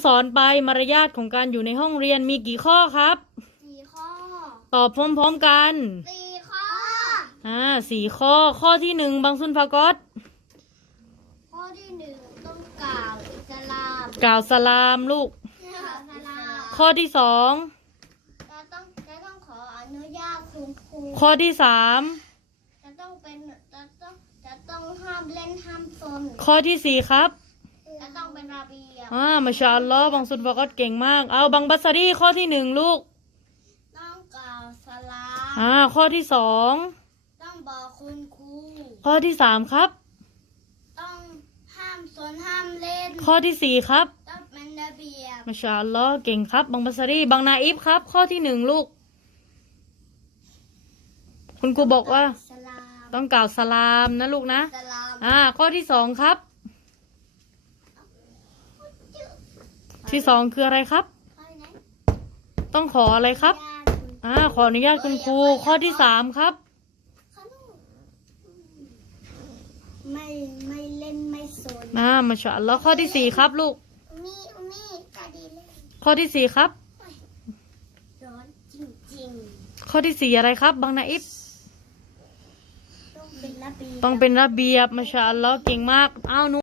สอนไปมารยาทของการอยู่ในห้องเรียนมีกี่ข้อครับ 4 ข้อตอบพร้อมๆกัน 4 ข้อ 4 ข้อข้อที่1บางซุนฟากอตข้อที่ 1ต้องกล่าวอิสลามกล่าวสลามลูกข้อที่2 จะต้องขออนุญาตคุณครูข้อที่3 จะต้องห้ามเล่นห้ามซนข้อที่4ครับจะต้องเป็นระเบียบมาชาอัลลอฮ์บางซุนฟากอตเก่งมากเอาบางบัสรีข้อที่1ลูกต้องกล่าวสลามข้อที่2 ต้องบอกคุณครูข้อที่3ครับต้องห้ามซนห้ามเล่นข้อที่4ครับต้องเป็นระเบียบมาชาอัลลอฮ์เก่งครับบางบัสรีบางนาอิฟครับข้อที่1ลูกคุณครูบอกว่าต้องกล่าวสลามนะลูกนะข้อที่2ครับที่2คืออะไรครับต้องขออะไรครับขออนุญาตคุณครูข้อที่3ครับไม่เล่นไม่ซนมาชาอัลลอฮ์ข้อที่4ครับลูกข้อที่4ครับร้อนจริงข้อที่4อะไรครับบางนาอิฟต้องเป็นระเบียบต้องเป็นระเบียบมาชาอัลลอฮ์เก่งมากหนู